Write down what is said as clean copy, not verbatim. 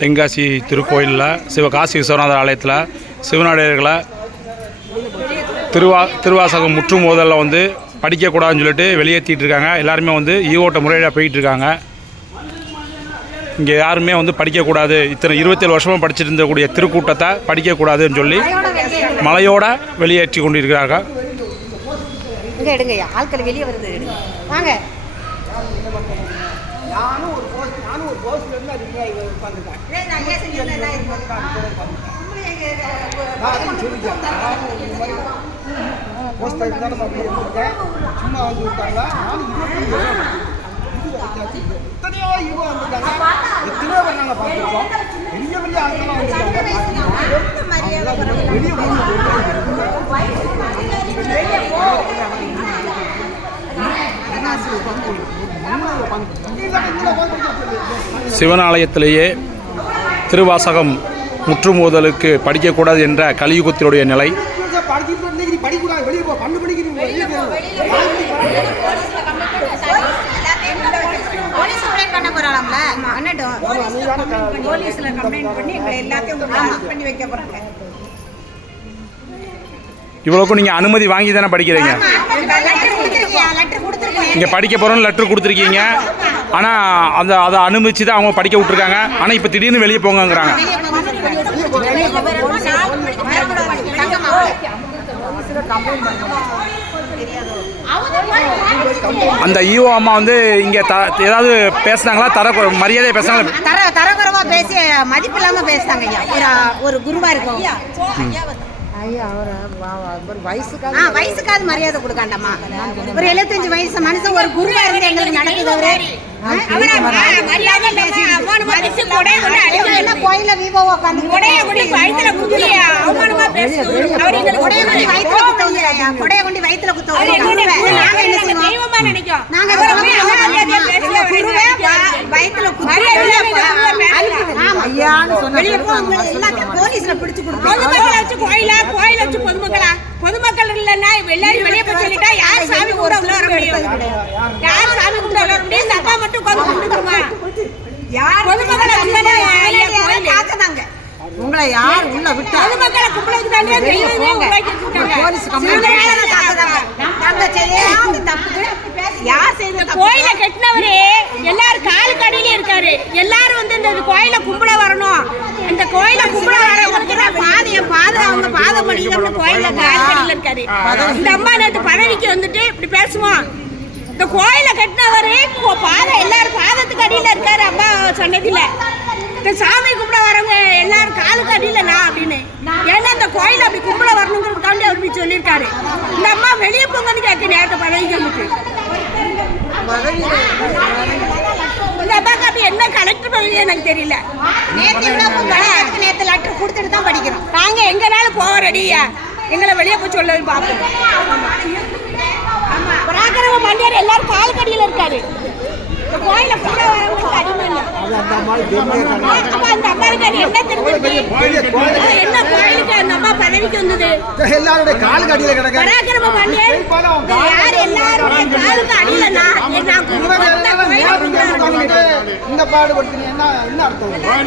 தென்காசி திருக்கோயிலில் சிவகாசி விஸ்வநாதர் ஆலயத்தில் சிவநாடியர்களை திருவாசகம் முற்றுமோதலில் வந்து படிக்கக்கூடாதுன்னு சொல்லிட்டு வெளியேற்றிட்டு இருக்காங்க. எல்லாருமே வந்து ஈவோட்ட முறையில் போயிட்டு இருக்காங்க. இங்கே யாருமே வந்து படிக்கக்கூடாது, இத்தனை 27 வருஷமாக படிச்சுட்டு இருந்தக்கூடிய திருக்கூட்டத்தை படிக்கக்கூடாதுன்னு சொல்லி மலையோட வெளியேற்றி கொண்டிருக்கிறார்கள். ஆட்கள் வெளியே வருது வாங்க. சும்மா வந்து விட்டாங்க. எத்தனையோ ஈவோ வந்துட்டாங்க, எத்தனையோ பேர் நாங்கள் பார்த்துருக்கோம். பெரிய பெரிய ஆட்கள்லாம் வந்துருக்காங்க. சிவனாலயத்திலேயே திருவாசகம் முற்றுமோதலுக்கு படிக்கக்கூடாது என்ற கலியுகத்தினுடைய நிலை. இவ்வளவுக்கும் நீங்க அனுமதி வாங்கி தானே படிக்கிறீங்க? இங்க படிக்க போறோம்னு லெட்டர் கொடுத்துருக்கீங்க. ஆனா அதை அனுமதிச்சு தான் அவங்க படிக்க விட்டுருக்காங்க. ஆனா இப்ப திடீர்னு வெளியே போங்கங்கிறாங்க. அந்த ஈஓ அம்மா வந்து இங்க ஏதாவது பேசுனாங்களா? மரியாதையை பேசுனாங்க, தரக்குறைவா பேசி மதிப்பு இல்லாம பேசுறாங்க. ஐயா ஒரு குருவா இருக்கும் ஐயா, வயசுக்காவது மரியாதை கொடுக்காண்டம்மா. ஒரு 75 வயசு மனுஷன் ஒரு குருவா இருந்து எங்களுக்கு நடக்குது. கோயில வீவோ உட்காந்து கொடைய கொண்டு வயிற்றுல குத்த போலீஸ்ல பிடிச்சு பொதுமக்கள் இல்லைன்னா எல்லாரும் வெளியே போய் சொல்லிட்டா யார் சாமி கூட உள்ள வர முடியும்? யார் சாமி கூட உள்ள வர முடியும்? சப்பா மட்டும் உட்காந்து கும்பிட்டுருமா? யார் பொதுமக்களை காக்கதாங்க உங்களை யார் உள்ள விட்டா? பொதுமக்களை கும்பிடுறதுக்கு தானே தெய்வமே உருவாக்கி விட்டாங்க. போலீஸ் கம்ப்ளைண்ட் யார் செய்த கோயில கட்டினவரே எல்லாரும் காலுக்கு அடியில இருக்காரு. எல்லாரும் வந்து இந்த கோயில கும்பிட வரணும். இந்த கோயில கும்பிட வரவங்களுக்கு தான் பாதை அவங்க பாதம் பண்ணிக்கிட்டு கோயில காலுக்கு அடியில இருக்காரு. இந்த அம்மா நேற்று பதவிக்கு வந்துட்டு இப்படி பேசுவோம். இந்த கோயில கட்டினவரே பாதை எல்லாரும் பாதத்துக்கு அடியில இருக்காரு. அம்மா சொன்னதில்ல இந்த சாமி கும்பிட வரவங்க எல்லாரும் காலுக்கு அடியில நான் அப்படின்னு. ஏன்னா இந்த கோயில அப்படி கும்பிட வரணுங்கிறதுக்காண்டி அப்படி சொல்லியிருக்காரு. இந்த அம்மா வெளியே போங்கன்னு கேட்க நேரத்தை பதவிக்கு வந்துட்டு இந்த அம்மாக்கு அப்படி என்ன கலெக்டர் பதவி எனக்கு தெரியல. நேற்று லெட்டர் கொடுத்துட்டு தான் படிக்கிறோம். நாங்க எங்கனாலும் போக ரெடியா, எங்களை வெளியே போய் சொல்ல பார்ப்போம். பராக்கிரம மன்னியர் எல்லாரும் கால் கடியில் இருக்காரு. கோயில கூட வரவங்களுக்கு அடிமை இல்லை. அந்த அம்மாவுக்கு என்ன தெரிஞ்சது? என்ன கோயிலுக்கு அந்த அம்மா பதவிக்கு வந்தது? எல்லாருடைய கால் கடியில கிடக்கு. பராக்கிரம மன்னியர் யார் எல்லாரும் காலுக்கு அடியில இந்த பாடுபடுத்துறீங்க என்ன அர்த்தம்?